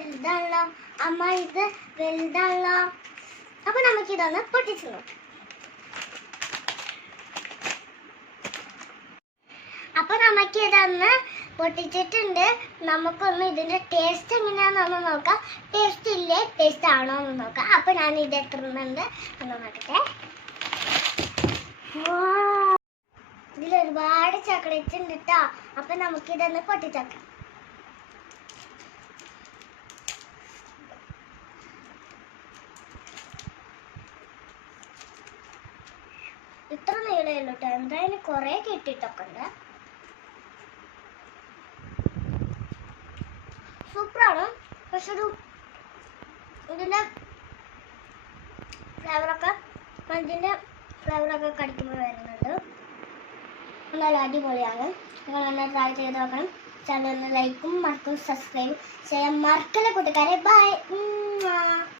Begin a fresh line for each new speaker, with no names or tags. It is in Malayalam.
വലുതാണല്ലോ. അമ്മ ഇത് വലുതാണല്ലോ. അപ്പൊ നമുക്ക് ഇതൊന്ന് പൊട്ടിച്ചു നോക്കാം. അപ്പൊ നമുക്ക് ഇതൊന്ന് പൊട്ടിച്ചിട്ടുണ്ട്. നമുക്കൊന്ന് ഇതിന്റെ ടേസ്റ്റ് എങ്ങനെയാണെന്ന് നോക്കാം. ടേസ്റ്റ് ഇല്ലേ? ടേസ്റ്റ് ആണോ എന്ന് നോക്കാം. അപ്പൊ ഞാൻ ഇത് എത്തുന്നുണ്ട് ഒന്ന് നോക്കട്ടെ. ഇതിൽ ഒരുപാട് ചോക്ലേറ്റ്സ് ഉണ്ട് കേട്ടോ അപ്പൊ നമുക്ക് ഇതൊന്ന് പൊട്ടിച്ചേക്കാം. ഇത്ര നീളമേ ഉള്ളു കേട്ടോ എന്തായാലും കുറെ കിട്ടിയിട്ടൊക്കെ ഉണ്ട് സൂപ്പറാണ്. പക്ഷെ ഒരു ഇതിന്റെ ഫ്ലേവറൊക്കെ മഞ്ചിന്റെ ഫ്ലേവറൊക്കെ കടിക്കുമ്പോൾ വരുന്നുണ്ട്. നല്ല അടിപൊളിയാണ്. നിങ്ങൾ ഒന്ന് ട്രൈ ചെയ്ത് നോക്കണം. ചാനൽ ഒന്ന് ലൈക്കും മറക്കും സബ്സ്ക്രൈബ് ചെയ്യാൻ മറക്കല്ല കൂട്ടുകാരെ. ബൈ